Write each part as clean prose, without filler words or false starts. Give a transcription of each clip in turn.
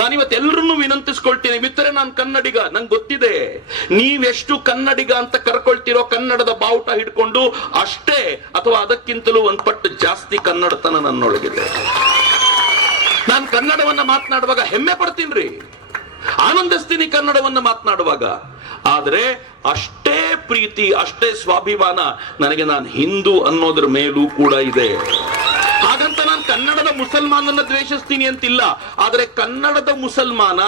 ನಾನಿವತ್ತೆಲ್ಲರನ್ನೂ ವಿನಂತಿಸ್ಕೊಳ್ತೀನಿ, ಮಿತ್ರರೆ ನಾನು ಕನ್ನಡಿಗ, ನಂಗೆ ಗೊತ್ತಿದೆ ನೀವೆಷ್ಟು ಕನ್ನಡಿಗ ಅಂತ ಕರ್ಕೊಳ್ತಿರೋ ಕನ್ನಡದ ಬಾವುಟ ಹಿಡ್ಕೊಂಡು ಅಷ್ಟೇ ಅಥವಾ ಅದಕ್ಕಿಂತಲೂ ಒಂದ್ ಪಟ್ಟು ಜಾಸ್ತಿ ಕನ್ನಡತನ ನನ್ನೊಳಗಿದೆ. ನಾನು ಕನ್ನಡವನ್ನ ಮಾತನಾಡುವಾಗ ಹೆಮ್ಮೆ ಪಡ್ತೀನಿ, ಆನಂದಿಸ್ತೀನಿ ಕನ್ನಡವನ್ನ ಮಾತನಾಡುವಾಗ. ಆದ್ರೆ ಅಷ್ಟೇ ಪ್ರೀತಿ, ಅಷ್ಟೇ ಸ್ವಾಭಿಮಾನ ನನಗೆ ನಾನು ಹಿಂದೂ ಅನ್ನೋದ್ರ ಮೇಲೂ ಕೂಡ ಇದೆ. ಹಾಗಂತ ನಾನು ಕನ್ನಡದ ಮುಸಲ್ಮಾನನ್ನ ದ್ವೇಷಿಸ್ತೀನಿ ಅಂತಿಲ್ಲ. ಆದ್ರೆ ಕನ್ನಡದ ಮುಸಲ್ಮಾನ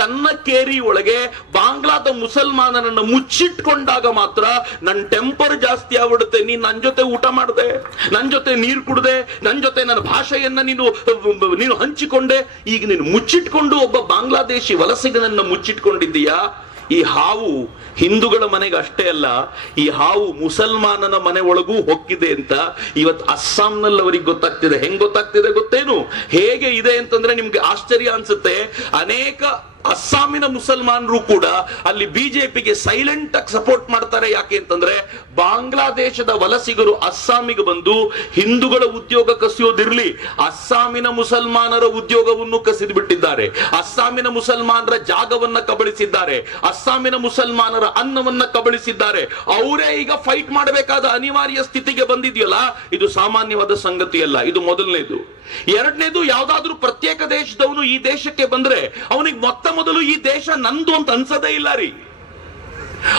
ತನ್ನ ಕೇರಿ ಒಳಗೆ ಬಾಂಗ್ಲಾದ ಮುಸಲ್ಮಾನನನ್ನು ಮುಚ್ಚಿಟ್ಕೊಂಡಾಗ ಮಾತ್ರ ನನ್ನ ಟೆಂಪರ್ ಜಾಸ್ತಿ ಆಗ್ಬಿಡುತ್ತೆ. ನೀನ್ ನನ್ನ ಜೊತೆ ಊಟ ಮಾಡದೆ, ನನ್ನ ಜೊತೆ ನೀರು ಕುಡ್ದೆ, ನನ್ನ ಜೊತೆ ನನ್ನ ಭಾಷೆಯನ್ನ ನೀನು ಹಂಚಿಕೊಂಡೆ, ಈಗ ನೀನು ಮುಚ್ಚಿಟ್ಕೊಂಡು ಒಬ್ಬ ಬಾಂಗ್ಲಾದೇಶಿ ವಲಸಿಗನನ್ನ ಮುಚ್ಚಿಟ್ಕೊಂಡಿದ್ದೀಯಾ. ಈ ಹಾವು ಹಿಂದೂಗಳ ಮನೆಗೆ ಅಷ್ಟೇ ಅಲ್ಲ, ಈ ಹಾವು ಮುಸಲ್ಮಾನನ ಮನೆ ಒಳಗೂ ಹೊಕ್ಕಿದೆ ಅಂತ ಇವತ್ತು ಅಸ್ಸಾಂನಲ್ಲಿ ಅವರಿಗೆ ಗೊತ್ತಾಗ್ತಿದೆ. ಹೆಂಗ್ ಗೊತ್ತಾಗ್ತಿದೆ ಗೊತ್ತೇನು? ಹೇಗೆ ಇದೆ ಅಂತಂದ್ರೆ ನಿಮ್ಗೆ ಆಶ್ಚರ್ಯ ಅನ್ಸುತ್ತೆ. ಅನೇಕ ಅಸ್ಸಾಮಿನ ಮುಸಲ್ಮಾನರು ಕೂಡ ಅಲ್ಲಿ ಬಿಜೆಪಿಗೆ ಸೈಲೆಂಟ್ ಆಗಿ ಸಪೋರ್ಟ್ ಮಾಡ್ತಾರೆ. ಯಾಕೆ ಅಂತಂದ್ರೆ ಬಾಂಗ್ಲಾದೇಶದ ವಲಸಿಗರು ಅಸ್ಸಾಮಿಗೆ ಬಂದು ಹಿಂದೂಗಳ ಉದ್ಯೋಗ ಕಸಿಯೋದಿರ್ಲಿ, ಅಸ್ಸಾಮಿನ ಮುಸಲ್ಮಾನರ ಉದ್ಯೋಗವನ್ನು ಕಸಿದು ಬಿಟ್ಟಿದ್ದಾರೆ, ಅಸ್ಸಾಮಿನ ಮುಸಲ್ಮಾನರ ಜಾಗವನ್ನ ಕಬಳಿಸಿದ್ದಾರೆ, ಅಸ್ಸಾಮಿನ ಮುಸಲ್ಮಾನರ ಅನ್ನವನ್ನ ಕಬಳಿಸಿದ್ದಾರೆ. ಅವರೇ ಈಗ ಫೈಟ್ ಮಾಡಬೇಕಾದ ಅನಿವಾರ್ಯ ಸ್ಥಿತಿಗೆ ಬಂದಿದೆಯಲ್ಲ, ಇದು ಸಾಮಾನ್ಯವಾದ ಸಂಗತಿ ಅಲ್ಲ. ಇದು ಮೊದಲನೇದು. ಎರಡನೇದು, ಯಾವ್ದಾದ್ರೂ ಪ್ರತ್ಯೇಕ ದೇಶದವನು ಈ ದೇಶಕ್ಕೆ ಬಂದ್ರೆ ಅವನಿಗೆ ಮೊದಲು ಈ ದೇಶ ನಂದು ಅಂತ ಅನ್ಸದೇ ಇಲ್ಲ ರೀ.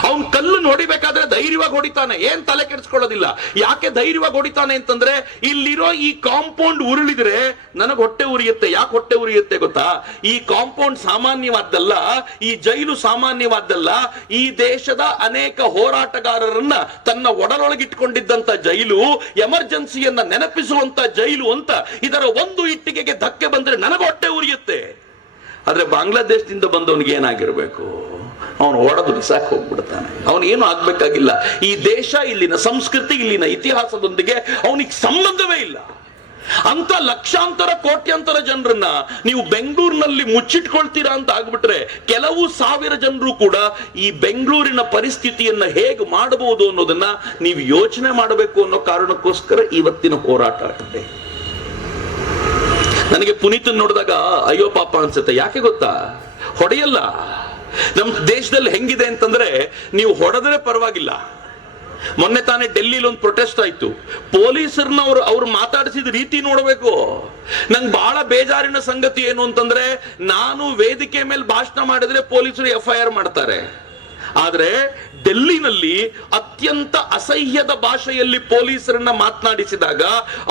ಅವನ್ ಕಲ್ಲು ಹೊಡಿಬೇಕಾದ್ರೆ ಧೈರ್ಯವಾಗಿ ಹೊಡಿತಾನೆ, ಏನ್ ತಲೆ ಕೆಡಿಸ್ಕೊಳ್ಳೋದಿಲ್ಲ. ಯಾಕೆ ಧೈರ್ಯವಾಗಿ ಹೊಡಿತಾನೆ ಅಂತಂದ್ರೆ ಇಲ್ಲಿರೋ ಈ ಕಾಂಪೌಂಡ್ ಉರುಳಿದ್ರೆ ನನಗೆ ಹೊಟ್ಟೆ ಉರಿಯುತ್ತೆ. ಯಾಕೆ ಹೊಟ್ಟೆ ಉರಿಯುತ್ತೆ ಗೊತ್ತಾ? ಈ ಕಾಂಪೌಂಡ್ ಸಾಮಾನ್ಯವಾದ್ದಲ್ಲ, ಈ ಜೈಲು ಸಾಮಾನ್ಯವಾದ್ದಲ್ಲ. ಈ ದೇಶದ ಅನೇಕ ಹೋರಾಟಗಾರರನ್ನ ತನ್ನ ಒಡಲೊಳಗಿಟ್ಕೊಂಡಿದ್ದಂತ ಜೈಲು, ಎಮರ್ಜೆನ್ಸಿಯನ್ನ ನೆನಪಿಸುವಂತ ಜೈಲು ಅಂತ. ಇದರ ಒಂದು ಇಟ್ಟಿಗೆಗೆ ಧಕ್ಕೆ ಬಂದ್ರೆ ನನಗೆ ಹೊಟ್ಟೆ ಉರಿಯುತ್ತೆ. ಆದ್ರೆ ಬಾಂಗ್ಲಾದೇಶದಿಂದ ಬಂದವನಿಗೆ ಏನಾಗಿರ್ಬೇಕು? ಅವನು ಹೊಡೆದು ಬಿಸಾಕ್ ಹೋಗ್ಬಿಡ್ತಾನೆ. ಅವನೇನು ಆಗ್ಬೇಕಾಗಿಲ್ಲ. ಈ ದೇಶ, ಇಲ್ಲಿನ ಸಂಸ್ಕೃತಿ, ಇಲ್ಲಿನ ಇತಿಹಾಸದೊಂದಿಗೆ ಅವನಿಗೆ ಸಂಬಂಧವೇ ಇಲ್ಲ. ಅಂತ ಲಕ್ಷಾಂತರ ಕೋಟ್ಯಾಂತರ ಜನರನ್ನ ನೀವು ಬೆಂಗಳೂರಿನಲ್ಲಿ ಮುಚ್ಚಿಟ್ಕೊಳ್ತೀರಾ ಅಂತ ಆಗ್ಬಿಟ್ರೆ ಕೆಲವು ಸಾವಿರ ಜನರು ಕೂಡ ಈ ಬೆಂಗಳೂರಿನ ಪರಿಸ್ಥಿತಿಯನ್ನ ಹೇಗೆ ಮಾಡಬಹುದು ಅನ್ನೋದನ್ನ ನೀವು ಯೋಚನೆ ಮಾಡಬೇಕು ಅನ್ನೋ ಕಾರಣಕ್ಕೋಸ್ಕರ ಇವತ್ತಿನ ಹೋರಾಟ ಆಗಿದೆ. ನನಗೆ ಪುನೀತನ್ ನೋಡಿದಾಗ ಅಯ್ಯೋ ಪಾಪ ಅನ್ಸುತ್ತೆ. ಯಾಕೆ ಗೊತ್ತಾ? ಹೊಡೆಯಲ್ಲ. ನಮ್ಮ ದೇಶದಲ್ಲಿ ಹೆಂಗಿದೆ ಅಂತಂದ್ರೆ ನೀವು ಹೊಡೆದ್ರೆ ಪರವಾಗಿಲ್ಲ. ಮೊನ್ನೆ ತಾನೇ ಡೆಲ್ಲಿಲಿ ಒಂದು ಪ್ರೊಟೆಸ್ಟ್ ಆಯ್ತು. ಪೊಲೀಸರನ್ನ ಅವ್ರು ಮಾತಾಡಿಸಿದ ರೀತಿ ನೋಡ್ಬೇಕು. ನಂಗೆ ಬಹಳ ಬೇಜಾರಿನ ಸಂಗತಿ ಏನು ಅಂತಂದ್ರೆ, ನಾನು ವೇದಿಕೆ ಮೇಲೆ ಭಾಷಣ ಮಾಡಿದ್ರೆ ಪೊಲೀಸರು FIR ಮಾಡ್ತಾರೆ. ಆದ್ರೆ ಡೆಲ್ಲಿನಲ್ಲಿ ಅತ್ಯಂತ ಅಸಹ್ಯದ ಭಾಷೆಯಲ್ಲಿ ಪೊಲೀಸರನ್ನ ಮಾತನಾಡಿಸಿದಾಗ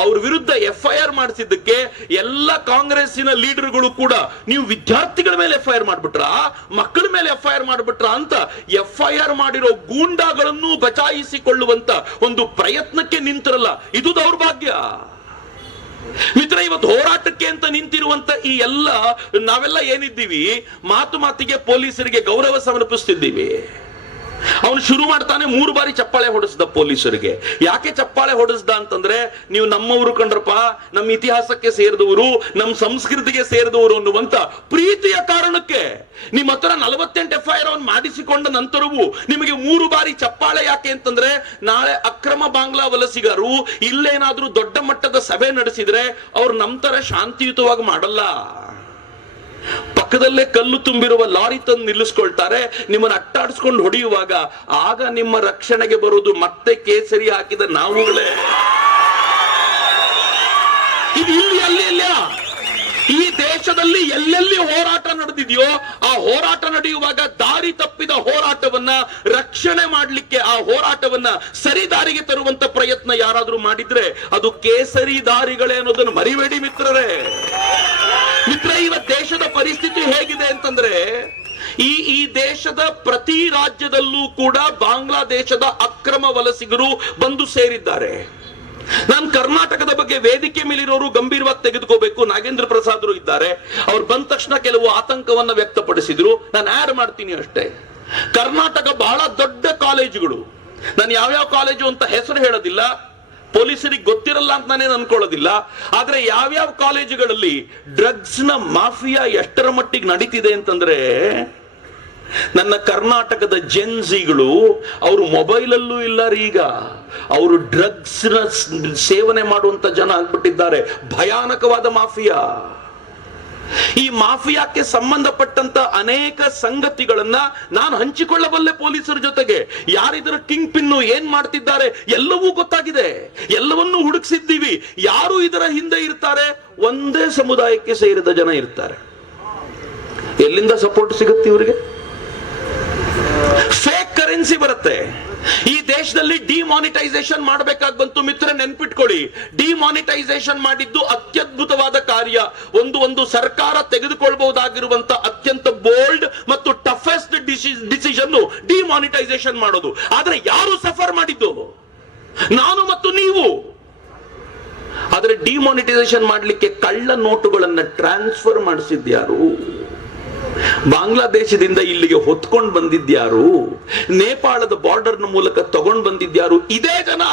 ಅವ್ರ ವಿರುದ್ಧ FIR ಮಾಡಿಸಿದ್ದಕ್ಕೆ ಎಲ್ಲ ಕಾಂಗ್ರೆಸ್ಸಿನ ಲೀಡರ್ಗಳು ಕೂಡ ನೀವು ವಿದ್ಯಾರ್ಥಿಗಳ ಮೇಲೆ FIR ಮಾಡ್ಬಿಟ್ರ, ಮಕ್ಕಳ ಮೇಲೆ FIR ಮಾಡ್ಬಿಟ್ರ ಅಂತ FIR ಮಾಡಿರೋ ಗೂಂಡಾಗಳನ್ನು ಬಚಾಯಿಸಿಕೊಳ್ಳುವಂತ ಒಂದು ಪ್ರಯತ್ನಕ್ಕೆ ನಿಂತಿರಲ್ಲ. ಇದು ದೌರ್ಭಾಗ್ಯ. ಮಿತ್ರ, ಇವತ್ತು ಹೋರಾಟಕ್ಕೆ ಅಂತ ನಿಂತಿರುವಂತ ಈ ನಾವೆಲ್ಲ ಏನಿದ್ದೀವಿ, ಮಾತಿಗೆ ಪೊಲೀಸರಿಗೆ ಗೌರವ ಸಮರ್ಪಿಸ್ತಿದ್ದೀವಿ. ಅವನು ಶುರು ಮಾಡ್ತಾನೆ 3 ಬಾರಿ ಚಪ್ಪಾಳೆ ಹೊಡೆಸ್ದ ಪೊಲೀಸರಿಗೆ. ಯಾಕೆ ಚಪ್ಪಾಳೆ ಹೊಡೆಸ್ದ ಅಂತಂದ್ರೆ, ನೀವು ನಮ್ಮವರು ಕಂಡ್ರಪ್ಪ, ನಮ್ಮ ಇತಿಹಾಸಕ್ಕೆ ಸೇರಿದವರು, ನಮ್ಮ ಸಂಸ್ಕೃತಿಗೆ ಸೇರಿದವರು ಅನ್ನುವಂತ ಪ್ರೀತಿಯ ಕಾರಣಕ್ಕೆ. ನಿಮ್ಮ ಹತ್ರ 48 FIR ಅವನು ಮಾಡಿಸಿಕೊಂಡ ನಂತರವೂ ನಿಮಗೆ 3 ಬಾರಿ ಚಪ್ಪಾಳೆ ಯಾಕೆ ಅಂತಂದ್ರೆ, ನಾಳೆ ಅಕ್ರಮ ಬಾಂಗ್ಲಾ ವಲಸಿಗರು ಇಲ್ಲೇನಾದ್ರೂ ದೊಡ್ಡ ಮಟ್ಟದ ಸಭೆ ನಡೆಸಿದ್ರೆ ಅವ್ರು ನಮ್ಮ ತರ ಶಾಂತಿಯುತವಾಗಿ ಮಾಡಲ್ಲ. ಪಕ್ಕದಲ್ಲೇ ಕಲ್ಲು ತುಂಬಿರುವ ಲಾರಿ ತಂದು ನಿಲ್ಲಿಸ್ಕೊಳ್ತಾರೆ. ನಿಮ್ಮನ್ನು ಅಟ್ಟಾಡಿಸ್ಕೊಂಡು ಹೊಡೆಯುವಾಗ ಆಗ ನಿಮ್ಮ ರಕ್ಷಣೆಗೆ ಬರುವುದು ಮತ್ತೆ ಕೇಸರಿ ಹಾಕಿದ ನಾವುಗಳೇ. ಇದು ಇಲ್ಲಿ ಅಲ್ಲಿ ಇಲ್ಲ. ಈ ದೇಶದಲ್ಲಿ ಎಲ್ಲೆಲ್ಲಿ ಹೋರಾಟ ನಡೆದಿದೆಯೋ ಆ ಹೋರಾಟ ನಡೆಯುವಾಗ ದಾರಿ ತಪ್ಪಿದ ಹೋರಾಟವನ್ನ ರಕ್ಷಣೆ ಮಾಡಲಿಕ್ಕೆ, ಆ ಹೋರಾಟವನ್ನ ಸರಿದಾರಿಗೆ ತರುವಂತ ಪ್ರಯತ್ನ ಯಾರಾದ್ರೂ ಮಾಡಿದ್ರೆ ಅದು ಕೇಸರಿ ದಾರಿಗಳೇ ಅನ್ನೋದನ್ನು ಮರಿಬೇಡಿ ಮಿತ್ರರೇ. ಮಿತ್ರ, ಇವತ್ತು ದೇಶದ ಪರಿಸ್ಥಿತಿ ಹೇಗಿದೆ ಅಂತಂದ್ರೆ, ಈ ದೇಶದ ಪ್ರತಿ ರಾಜ್ಯದಲ್ಲೂ ಕೂಡ ಬಾಂಗ್ಲಾದೇಶದ ಅಕ್ರಮ ವಲಸಿಗರು ಬಂದು ಸೇರಿದ್ದಾರೆ. ನಾನು ಕರ್ನಾಟಕದ ಬಗ್ಗೆ ವೇದಿಕೆ ಮೇಲಿರೋರು ಗಂಭೀರವಾಗಿ ತೆಗೆದುಕೋಬೇಕು. ನಾಗೇಂದ್ರ ಪ್ರಸಾದ್ರು ಇದ್ದಾರೆ. ಅವ್ರು ಬಂದ ತಕ್ಷಣ ಕೆಲವು ಆತಂಕವನ್ನ ವ್ಯಕ್ತಪಡಿಸಿದ್ರು. ನಾನು ಆಡ್ ಮಾಡ್ತೀನಿ ಅಷ್ಟೇ. ಕರ್ನಾಟಕ ಬಹಳ ದೊಡ್ಡ ಕಾಲೇಜುಗಳು, ನಾನು ಯಾವ್ಯಾವ ಕಾಲೇಜು ಅಂತ ಹೆಸರು ಹೇಳೋದಿಲ್ಲ, ಪೊಲೀಸರಿಗೆ ಗೊತ್ತಿರಲ್ಲ ಅಂತ ನಾನೇನು ಅನ್ಕೊಳ್ಳೋದಿಲ್ಲ. ಆದ್ರೆ ಯಾವ್ಯಾವ ಕಾಲೇಜುಗಳಲ್ಲಿ ಡ್ರಗ್ಸ್ ನ ಮಾಫಿಯಾ ಎಷ್ಟರ ಮಟ್ಟಿಗೆ ನಡೀತಿದೆ ಅಂತಂದ್ರೆ, ನನ್ನ ಕರ್ನಾಟಕದ ಜೆನ್ಸಿಗಳು ಅವರು ಮೊಬೈಲಲ್ಲೂ ಇಲ್ಲ ರೀ. ಈಗ ಅವರು ಡ್ರಗ್ಸ್ ನ ಸೇವನೆ ಮಾಡುವಂತ ಜನ ಆಗ್ಬಿಟ್ಟಿದ್ದಾರೆ. ಭಯಾನಕವಾದ ಮಾಫಿಯಾ. ಈ ಮಾಫಿಯಾಕ್ಕೆ ಸಂಬಂಧಪಟ್ಟಂತ ಅನೇಕ ಸಂಗತಿಗಳನ್ನ ನಾನು ಹಂಚಿಕೊಳ್ಳಬಲ್ಲೆ ಪೊಲೀಸರ ಜೊತೆಗೆ. ಯಾರಿದರ ಕಿಂಗ್ ಪಿನ್ನು, ಏನ್ ಮಾಡ್ತಿದ್ದಾರೆ ಎಲ್ಲವೂ ಗೊತ್ತಾಗಿದೆ, ಎಲ್ಲವನ್ನೂ ಹುಡುಕಿಸಿದ್ದೀವಿ. ಯಾರು ಇದರ ಹಿಂದೆ ಇರ್ತಾರೆ? ಒಂದೇ ಸಮುದಾಯಕ್ಕೆ ಸೇರಿದ ಜನ ಇರ್ತಾರೆ. ಎಲ್ಲಿಂದ ಸಪೋರ್ಟ್ ಸಿಗುತ್ತೆ ಇವರಿಗೆ? ಫೇಕ್ ಕರೆನ್ಸಿ ಬರುತ್ತೆ. ಈ ದೇಶದಲ್ಲಿ ಡಿಮಾನಿಟೈಸೇಷನ್ ಮಾಡಬೇಕಾಗಿ ಬಂತು. ಮಿತ್ರ ನೆನ್ಪಿಟ್ಕೊಳ್ಳಿ, ಡಿಮಾನಿಟೈಸೇಷನ್ ಮಾಡಿದ್ದು ಅತ್ಯದ್ಭುತವಾದ ಕಾರ್ಯ. ಒಂದು ಸರ್ಕಾರ ತೆಗೆದುಕೊಳ್ಬಹುದಾಗಿರುವಂತ ಅತ್ಯಂತ ಬೋಲ್ಡ್ ಮತ್ತು ಟಫೆಸ್ಟ್ ಡಿಸಿಷನ್ ಡಿಮಾನಿಟೈಸೇಷನ್ ಮಾಡೋದು. ಆದ್ರೆ ಯಾರು ಸಫರ್ ಮಾಡಿದ್ದು? ನಾನು ಮತ್ತು ನೀವು. ಆದ್ರೆ ಡಿಮಾನಿಟೈಸೇಷನ್ ಮಾಡಲಿಕ್ಕೆ ಕಳ್ಳ ನೋಟುಗಳನ್ನ ಟ್ರಾನ್ಸ್ಫರ್ ಮಾಡಿಸಿದ್ಯಾರು? ಬಾಂಗ್ಲಾದೇಶದಿಂದ ಇಲ್ಲಿಗೆ ಹೊತ್ಕೊಂಡು ಬಂದಿದ್ಯಾರು? ನೇಪಾಳದ ಬಾರ್ಡರ್ನ ಮೂಲಕ ತಗೊಂಡು ಬಂದಿದ್ಯಾರು? ಇದೇ ಜನ.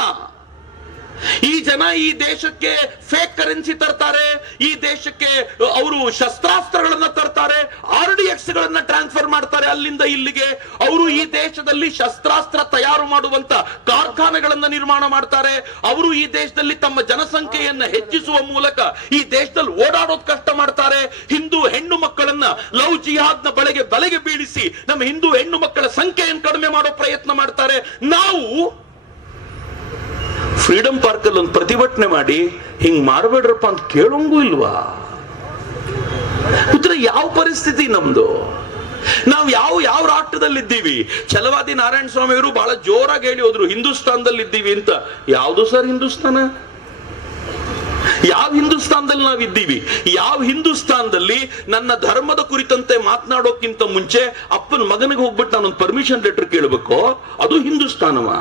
ಈ ಜನ ಈ ದೇಶಕ್ಕೆ ಫೇಕ್ ಕರೆನ್ಸಿ ತರ್ತಾರೆ, ಈ ದೇಶಕ್ಕೆ ಅವರು ಶಸ್ತ್ರಾಸ್ತ್ರಗಳನ್ನ ತರ್ತಾರೆ, RDX ಗಳನ್ನ ಟ್ರಾನ್ಸ್ಫರ್ ಮಾಡ್ತಾರೆ ಅಲ್ಲಿಂದ ಇಲ್ಲಿಗೆ. ಅವರು ಈ ದೇಶದಲ್ಲಿ ಶಸ್ತ್ರಾಸ್ತ್ರ ತಯಾರು ಮಾಡುವಂತ ಕಾರ್ಖಾನೆಗಳನ್ನ ನಿರ್ಮಾಣ ಮಾಡ್ತಾರೆ. ಅವರು ಈ ದೇಶದಲ್ಲಿ ತಮ್ಮ ಜನಸಂಖ್ಯೆಯನ್ನ ಹೆಚ್ಚಿಸುವ ಮೂಲಕ ಈ ದೇಶದಲ್ಲಿ ಓಡಾಡೋದು ಕಷ್ಟ ಮಾಡ್ತಾರೆ. ಹಿಂದೂ ಹೆಣ್ಣು ಮಕ್ಕಳನ್ನ ಲವ್ ಜಿಹಾದ್ನ ಬಲೆಗೆ ಬೀಳಿಸಿ ನಮ್ಮ ಹಿಂದೂ ಹೆಣ್ಣು ಮಕ್ಕಳ ಸಂಖ್ಯೆಯನ್ನು ಕಡಿಮೆ ಮಾಡೋ ಪ್ರಯತ್ನ ಮಾಡ್ತಾರೆ. ನಾವು ಫ್ರೀಡಂ ಪಾರ್ಕ್ ಅಲ್ಲಿ ಒಂದು ಪ್ರತಿಭಟನೆ ಮಾಡಿ ಹಿಂಗ್ ಮಾಡಬೇಡ್ರಪ್ಪ ಅಂತ ಕೇಳೋಂಗೂ ಇಲ್ವಾ? ಯಾವ ಪರಿಸ್ಥಿತಿ ನಮ್ದು? ನಾವು ಯಾವ ರಾಷ್ಟ್ರದಲ್ಲಿದ್ದೀವಿ? ಛಲವಾದಿ ನಾರಾಯಣ ಸ್ವಾಮಿ ಅವರು ಬಹಳ ಜೋರಾಗಿ ಹೇಳಿ ಹೋದ್ರು, ಹಿಂದೂಸ್ತಾನದಲ್ಲಿ ಇದ್ದೀವಿ ಅಂತ. ಯಾವುದು ಸರ್ ಹಿಂದೂಸ್ತಾನ? ಯಾವ ಹಿಂದೂಸ್ತಾನದಲ್ಲಿ ನಾವಿದ್ದೀವಿ? ಯಾವ ಹಿಂದೂಸ್ತಾನದಲ್ಲಿ ನನ್ನ ಧರ್ಮದ ಕುರಿತಂತೆ ಮಾತನಾಡೋಕ್ಕಿಂತ ಮುಂಚೆ ಅಪ್ಪನ ಮಗನಿಗೆ ಹೋಗ್ಬಿಟ್ಟು ನಾನೊಂದು ಪರ್ಮಿಷನ್ ಲೆಟರ್ ಕೇಳಬೇಕು? ಅದು ಹಿಂದೂಸ್ತಾನವ?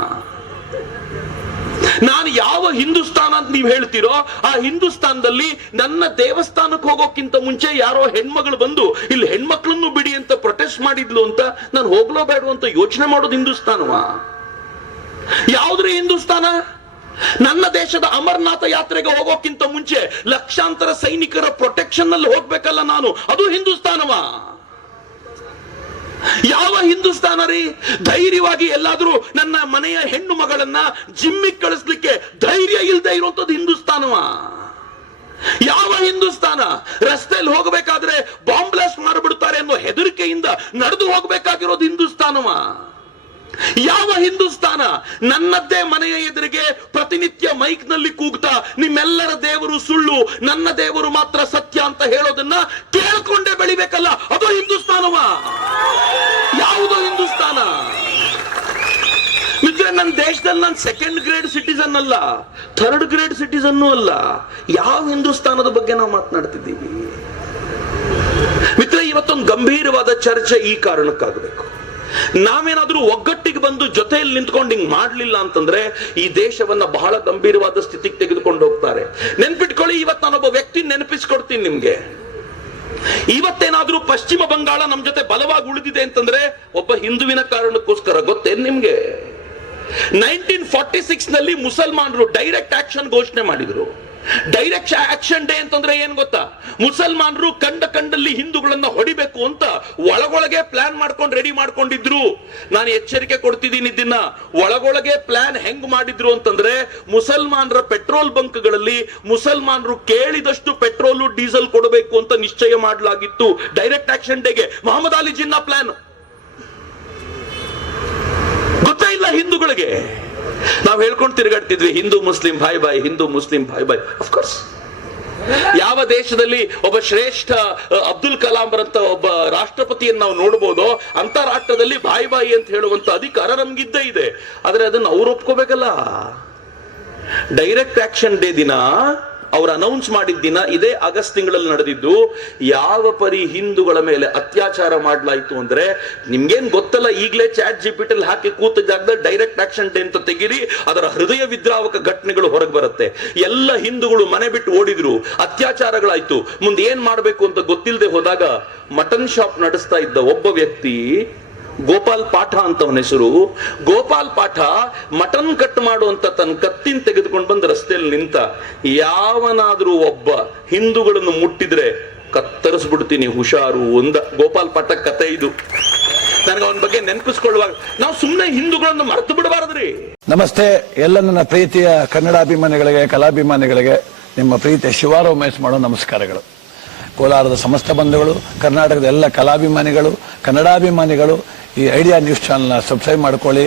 ನಾನು ಯಾವ ಹಿಂದೂಸ್ತಾನ ಅಂತ ನೀವು ಹೇಳ್ತೀರೋ ಆ ಹಿಂದೂಸ್ತಾನದಲ್ಲಿ ನನ್ನ ದೇವಸ್ಥಾನಕ್ಕೆ ಹೋಗೋಕ್ಕಿಂತ ಮುಂಚೆ ಯಾರೋ ಹೆಣ್ಮಗಳು ಬಂದು ಇಲ್ಲಿ ಹೆಣ್ಮಕ್ಳನ್ನು ಬಿಡಿ ಅಂತ ಪ್ರೊಟೆಸ್ಟ್ ಮಾಡಿದ್ಲು ಅಂತ ನಾನು ಹೋಗ್ಲೋ ಬೇಡ ಅಂತ ಯೋಚನೆ ಮಾಡೋದು ಹಿಂದೂಸ್ತಾನವ? ಯಾವ್ದ್ರಿ ಹಿಂದೂಸ್ತಾನ? ನನ್ನ ದೇಶದ ಅಮರನಾಥ ಯಾತ್ರೆಗೆ ಹೋಗೋಕ್ಕಿಂತ ಮುಂಚೆ ಲಕ್ಷಾಂತರ ಸೈನಿಕರ ಪ್ರೊಟೆಕ್ಷನ್ ನಲ್ಲಿ ಹೋಗ್ಬೇಕಲ್ಲ ನಾನು, ಅದು ಹಿಂದೂಸ್ತಾನವ? ಯಾವ ಹಿಂದೂಸ್ತಾನ ರೀ? ಧೈರ್ಯವಾಗಿ ಎಲ್ಲಾದ್ರೂ ನನ್ನ ಮನೆಯ ಹೆಣ್ಣು ಮಗಳನ್ನ ಜಿಮ್ಮಿಗೆ ಕಳಿಸ್ಲಿಕ್ಕೆ ಧೈರ್ಯ ಇಲ್ಲದೆ ಇರುವಂತದ್ದು ಹಿಂದೂಸ್ತಾನವ? ಯಾವ ಹಿಂದೂಸ್ತಾನ? ರಸ್ತೆಯಲ್ಲಿ ಹೋಗಬೇಕಾದ್ರೆ ಬಾಂಬ್ ಬ್ಲಾಸ್ಟ್ ಮಾಡಿಬಿಡ್ತಾರೆ ಅನ್ನೋ ಹೆದರಿಕೆಯಿಂದ ನಡೆದು ಹೋಗಬೇಕಾಗಿರೋದು ಹಿಂದೂಸ್ತಾನವ? ಯಾವ ಹಿಂದೂಸ್ತಾನ? ನನ್ನದ್ದೇ ಮನೆಯ ಎದುರಿಗೆ ಪ್ರತಿನಿತ್ಯ ಮೈಕ್ ನಲ್ಲಿ ಕೂಗ್ತಾ ನಿಮ್ಮೆಲ್ಲರ ದೇವರು ಸುಳ್ಳು, ನನ್ನ ದೇವರು ಮಾತ್ರ ಸತ್ಯ ಅಂತ ಹೇಳೋದನ್ನ ಕೇಳ್ಕೊಂಡೇ ಬೆಳಿಬೇಕಲ್ಲ, ಅದು ಹಿಂದೂಸ್ತಾನವ? ಯಾವುದೋ ಹಿಂದೂಸ್ತಾನ? ಮಿತ್ರ, ನನ್ನ ದೇಶದಲ್ಲಿ ನಾನು ಸೆಕೆಂಡ್ ಗ್ರೇಡ್ ಸಿಟಿಸನ್ ಅಲ್ಲ, ಥರ್ಡ್ ಗ್ರೇಡ್ ಸಿಟಿಸನ್ ಅಲ್ಲ. ಯಾವ ಹಿಂದೂಸ್ತಾನದ ಬಗ್ಗೆ ನಾವು ಮಾತನಾಡ್ತಿದ್ದೀವಿ? ಮಿತ್ರ, ಇವತ್ತೊಂದು ಗಂಭೀರವಾದ ಚರ್ಚೆ ಈ ಕಾರಣಕ್ಕಾಗಬೇಕು. ನಾವೇನಾದ್ರೂ ಒಗ್ಗಟ್ಟಿಗೆ ಬಂದು ಜೊತೆಯಲ್ಲಿ ನಿಂತ್ಕೊಂಡು ಹಿಂಗ್ ಮಾಡ್ಲಿಲ್ಲ ಅಂತಂದ್ರೆ ಈ ದೇಶವನ್ನ ಬಹಳ ಗಂಭೀರವಾದ ಸ್ಥಿತಿಗೆ ತೆಗೆದುಕೊಂಡು ಹೋಗ್ತಾರೆ. ನೆನ್ಪಿಟ್ಕೊಳ್ಳಿ, ಇವತ್ತು ನಾನೊಬ್ಬ ವ್ಯಕ್ತಿ ನೆನಪಿಸ್ಕೊಡ್ತೀನಿ ನಿಮ್ಗೆ. ಇವತ್ತೇನಾದ್ರೂ ಪಶ್ಚಿಮ ಬಂಗಾಳ ನಮ್ ಜೊತೆ ಬಲವಾಗಿ ಉಳಿದಿದೆ ಅಂತಂದ್ರೆ ಒಬ್ಬ ಹಿಂದುವಿನ ಕಾರಣಕ್ಕೋಸ್ಕರ. ಗೊತ್ತೇನ್ ನಿಮ್ಗೆ? 1946 ನಲ್ಲಿ ಮುಸಲ್ಮಾನರು ಡೈರೆಕ್ಟ್ ಆಕ್ಷನ್ ಘೋಷಣೆ ಮಾಡಿದ್ರು. ಡೈರೆಕ್ಟ್ ಆಕ್ಷನ್ ಡೇ ಅಂತಂದ್ರೆ ಏನ್ ಗೊತ್ತಾ? ಮುಸಲ್ಮಾನರು ಕಂಡಲ್ಲಿ ಹಿಂದೂಗಳನ್ನ ಹೊಡಿಬೇಕು ಅಂತ ಒಳಗೊಳಗೆ ಪ್ಲಾನ್ ಮಾಡ್ಕೊಂಡು ರೆಡಿ ಮಾಡ್ಕೊಂಡಿದ್ರು. ನಾನು ಎಚ್ಚರಿಕೆ ಕೊಡ್ತಿದ್ದೀನಿ, ಇದನ್ನ ಒಳಗೊಳಗೆ ಪ್ಲಾನ್ ಹೆಂಗ್ ಮಾಡಿದ್ರು ಅಂತಂದ್ರೆ, ಮುಸಲ್ಮಾನರ ಪೆಟ್ರೋಲ್ ಬಂಕ್ಗಳಲ್ಲಿ ಮುಸಲ್ಮಾನರು ಕೇಳಿದಷ್ಟು ಪೆಟ್ರೋಲು ಡೀಸೆಲ್ ಕೊಡಬೇಕು ಅಂತ ನಿಶ್ಚಯ ಮಾಡಲಾಗಿತ್ತು. ಡೈರೆಕ್ಟ್ ಆಕ್ಷನ್ ಡೇಗೆ ಮೊಹಮ್ಮದ್ ಅಲಿ ಜಿನ್ನಾ ಪ್ಲಾನ್ ಗೊತ್ತೇ ಇಲ್ಲ ಹಿಂದೂಗಳಿಗೆ. ನಾವು ಹೇಳ್ಕೊಂಡು ತಿರುಗಾಡ್ತಿದ್ವಿ ಹಿಂದೂ ಮುಸ್ಲಿಂ ಭಾಯ್ ಬಾಯ್, ಹಿಂದೂ ಮುಸ್ಲಿಂ ಭಾಯ್ ಬಾಯ್. ಅಫ್ಕೋರ್ಸ್, ಯಾವ ದೇಶದಲ್ಲಿ ಒಬ್ಬ ಶ್ರೇಷ್ಠ ಅಬ್ದುಲ್ ಕಲಾಂ ಅಂತ ಒಬ್ಬ ರಾಷ್ಟ್ರಪತಿಯನ್ನು ನಾವು ನೋಡಬಹುದು, ಅಂತ ರಾಷ್ಟ್ರದಲ್ಲಿ ಭಾಯ್ ಬಾಯಿ ಅಂತ ಹೇಳುವಂತ ಅಧಿಕಾರ ನಮ್ಗಿದ್ದೇ ಇದೆ. ಆದ್ರೆ ಅದನ್ನ ಅವ್ರು ಒಪ್ಕೋಬೇಕಲ್ಲ. ಡೈರೆಕ್ಟ್ ಆಕ್ಷನ್ ಡೇ ದಿನ ಅವ್ರು ಅನೌನ್ಸ್ ಮಾಡಿದ ದಿನ ಇದೇ ಆಗಸ್ಟ್ ತಿಂಗಳಲ್ಲಿ ನಡೆದಿದ್ದು. ಯಾವ ಪರಿ ಹಿಂದೂಗಳ ಮೇಲೆ ಅತ್ಯಾಚಾರ ಮಾಡಲಾಯಿತು ಅಂದ್ರೆ ನಿಮ್ಗೇನ್ ಗೊತ್ತಲ್ಲ. ಈಗಲೇ ಚಾಟ್ ಜಿಪಿಟಿ ಹಾಕಿ ಕೂತ ಜಾಗದಲ್ಲಿ ಡೈರೆಕ್ಟ್ ಆಕ್ಷನ್ ಡೇ ಅಂತ ತೆಗೀರಿ, ಅದರ ಹೃದಯ ವಿದ್ರಾವಕ ಘಟನೆಗಳು ಹೊರಗೆ ಬರುತ್ತೆ. ಎಲ್ಲ ಹಿಂದೂಗಳು ಮನೆ ಬಿಟ್ಟು ಓಡಿದ್ರು, ಅತ್ಯಾಚಾರಗಳಾಯ್ತು. ಮುಂದೆ ಏನ್ ಮಾಡ್ಬೇಕು ಅಂತ ಗೊತ್ತಿಲ್ಲದೆ ಹೋದಾಗ ಮಟನ್ ಶಾಪ್ ನಡೆಸ್ತಾ ಇದ್ದ ಒಬ್ಬ ವ್ಯಕ್ತಿ, ಗೋಪಾಲ್ ಪಾಠ ಅಂತ ಅವನ ಹೆಸರು, ಗೋಪಾಲ್ ಪಾಠ ಮಟನ್ ಕಟ್ ಮಾಡುವಂತ ತನ್ನ ಕತ್ತಿನ ತೆಗೆದುಕೊಂಡು ಬಂದು ರಸ್ತೆಯಲ್ಲಿ ನಿಂತ. ಯಾವನಾದ್ರೂ ಒಬ್ಬ ಹಿಂದೂಗಳನ್ನು ಮುಟ್ಟಿದ್ರೆ ಕತ್ತರಿಸ್ಬಿಡ್ತೀನಿ ಹುಷಾರು ಒಂದ. ಗೋಪಾಲ್ ಪಾಠ ಕತೆ ಇದು. ನನಗೆ ಅವನ ಬಗ್ಗೆ ನೆನಪಿಸ್ಕೊಳ್ಳುವಾಗ ನಾವು ಸುಮ್ಮನೆ ಹಿಂದೂಗಳನ್ನು ಮರೆತು ಬಿಡಬಾರದ್ರಿ. ನಮಸ್ತೆ ಎಲ್ಲ ನನ್ನ ಪ್ರೀತಿಯ ಕನ್ನಡಾಭಿಮಾನಿಗಳಿಗೆ, ಕಲಾಭಿಮಾನಿಗಳಿಗೆ ನಿಮ್ಮ ಪ್ರೀತಿಯ ಶಿವಾರ ಉಮೇಶ್ ಮಾಡೋ ನಮಸ್ಕಾರಗಳು. ಕೋಲಾರದ ಸಮಸ್ತ ಬಂಧುಗಳು, ಕರ್ನಾಟಕದ ಎಲ್ಲ ಕಲಾಭಿಮಾನಿಗಳು, ಕನ್ನಡಾಭಿಮಾನಿಗಳು ಈ ಐಡಿಯಾ ನ್ಯೂಸ್ ಚಾನೆಲ್ನ ಸಬ್ಸ್ಕ್ರೈಬ್ ಮಾಡ್ಕೊಳ್ಳಿ,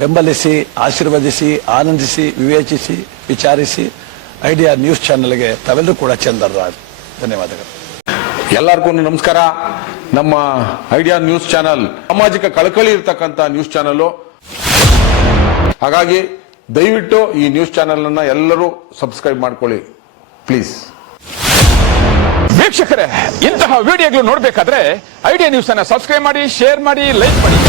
ಬೆಂಬಲಿಸಿ, ಆಶೀರ್ವದಿಸಿ, ಆನಂದಿಸಿ, ವಿವೇಚಿಸಿ, ವಿಚಾರಿಸಿ. ಐಡಿಯಾ ನ್ಯೂಸ್ ಚಾನೆಲ್ಗೆ ತಾವೆಲ್ಲರೂ ಕೂಡ ಚಂದರಾಜ್. ಧನ್ಯವಾದಗಳು. ಎಲ್ಲರಿಗೂ ನಮಸ್ಕಾರ. ನಮ್ಮ ಐಡಿಯಾ ನ್ಯೂಸ್ ಚಾನೆಲ್ ಸಾಮಾಜಿಕ ಕಳಕಳಿ ಇರತಕ್ಕಂತ ನ್ಯೂಸ್ ಚಾನೆಲ್. ಹಾಗಾಗಿ ದಯವಿಟ್ಟು ಈ ನ್ಯೂಸ್ ಚಾನೆಲ್ ಅನ್ನ ಎಲ್ಲರೂ ಸಬ್ಸ್ಕ್ರೈಬ್ ಮಾಡ್ಕೊಳ್ಳಿ ಪ್ಲೀಸ್. ವೀಕ್ಷಕರೇ, ಇಂತಹ ವಿಡಿಯೋಗಳು ನೋಡಬೇಕಾದ್ರೆ ಐಡಿಯಾ ನ್ಯೂಸ್ ಅನ್ನ ಸಬ್ಸ್ಕ್ರೈಬ್ ಮಾಡಿ, ಶೇರ್ ಮಾಡಿ, ಲೈಕ್ ಮಾಡಿ.